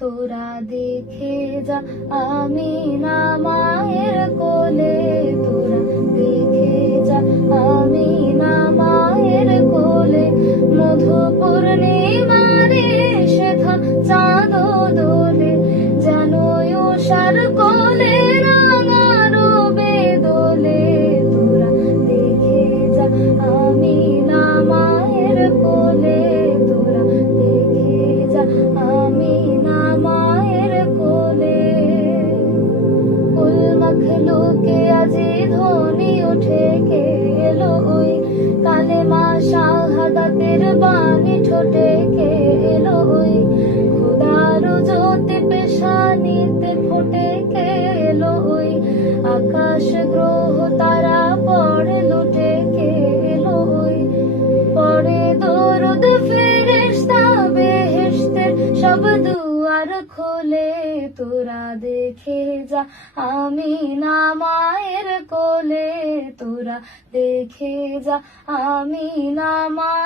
তোরা দেখে যা, আমি না মায়ের কোলে। তোরা দেখে যা, আমি না মায়ের কোলে। মধুপুর নেমারে সেধা চাঁদ দোলে জানো সার কোলে কুল মখলুকে আজি ধ্বনি উঠে কে এলো ওই কালে মা শাহাদাতের বাণী ঠোঁটে কে এলো ওই জ্যোতি পেশানিতে ফোটে কে এলো আকাশ গ্রহ তারা পড়ে লুটে কে এলো ওই পরে দরুদ ফেরেশতা বেহেশতের সব দুয়ার খোলে তোরা দেখে যা। আমি না মায়ের কোলে তোরা দেখে যা। আমি না মায়ের